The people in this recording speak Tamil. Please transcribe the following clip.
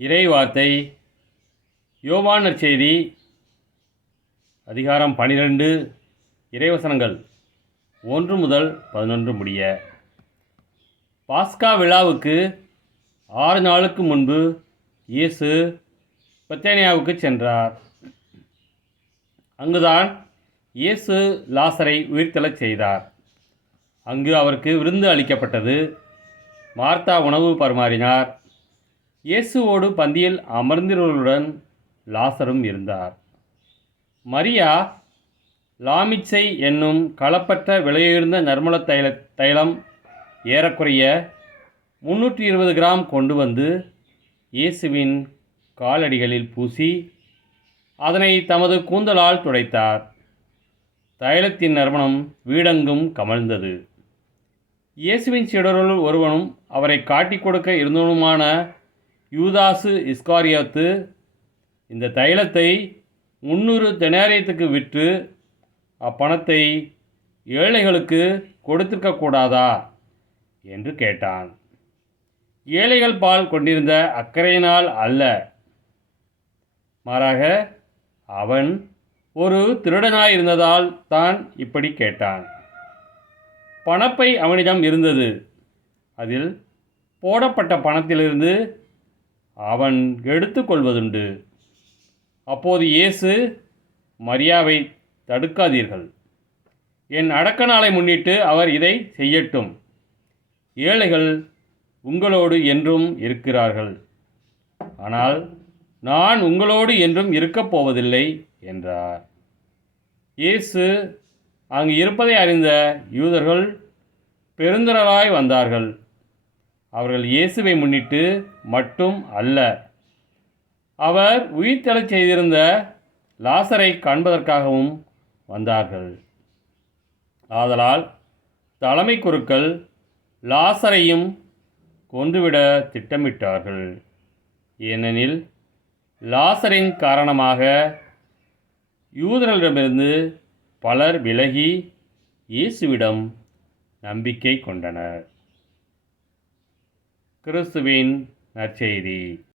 இறை வார்த்தை யோவான் நற்செய்தி அதிகாரம் 12 இறைவசனங்கள் 1 முதல் 11 முடிய. பாஸ்கா விழாவுக்கு 6 நாளுக்கு முன்பு இயேசு பெத்தானியாவுக்கு சென்றார். அங்குதான் இயேசு லாசரை உயிர்த்தெழச் செய்தார். அங்கு அவருக்கு விருந்து அளிக்கப்பட்டது. மார்த்தா உணவு பரிமாறினார். இயேசுவோடு பந்தியில் அமர்ந்திருந்தவர்களுடன் லாசரும் இருந்தார். மரியா லாமிச்சை என்னும் களப்பற்ற விலையுயர்ந்த நறுமண தைலம் ஏறக்குறைய 320 கிராம் கொண்டு வந்து இயேசுவின் காலடிகளில் பூசி அதனை தமது கூந்தலால் துடைத்தார். தைலத்தின் நறுமணம் வீடெங்கும் கமழ்ந்தது. இயேசுவின் சீடருள் ஒருவனும் அவரை காட்டிக் கொடுக்க இருந்தவனுமான யூதாசு இஸ்காரியோத்து இந்த தைலத்தை 300 தெனாரியத்துக்கு விற்று அப்பணத்தை ஏழைகளுக்கு கொடுத்திருக்கக்கூடாதா என்று கேட்டான். ஏழைகள் பால் கொண்டிருந்த அக்கறையினால் அல்ல, மாறாக அவன் ஒரு திருடனாயிருந்ததால் தான் இப்படி கேட்டான். பணப்பை அவனிடம் இருந்தது. அதில் போடப்பட்ட பணத்திலிருந்து அவன் எடுத்துக்கொள்வதுண்டு. அப்போது இயேசு, மரியாவை தடுக்காதீர்கள். என் அடக்க நாளை முன்னிட்டு அவர் இதை செய்யட்டும். ஏழைகள் உங்களோடு என்றும் இருக்கிறார்கள், ஆனால் நான் உங்களோடு என்றும் இருக்கப் போவதில்லை என்றார். இயேசு அங்கு இருப்பதை அறிந்த யூதர்கள் பெருந்திரளாய் வந்தார்கள். அவர்கள் இயேசுவை முன்னிட்டு மட்டும் அல்ல, அவர் உயிர்த்தெழச் செய்திருந்த லாசரை காண்பதற்காகவும் வந்தார்கள். ஆதலால் தலைமை குருக்கள் லாசரையும் கொன்றுவிட திட்டமிட்டார்கள். ஏனெனில் லாசரின் காரணமாக யூதர்களிடமிருந்து பலர் விலகி இயேசுவிடம் நம்பிக்கை கொண்டனர். கிறிஸ்துவின் நற்செய்தி.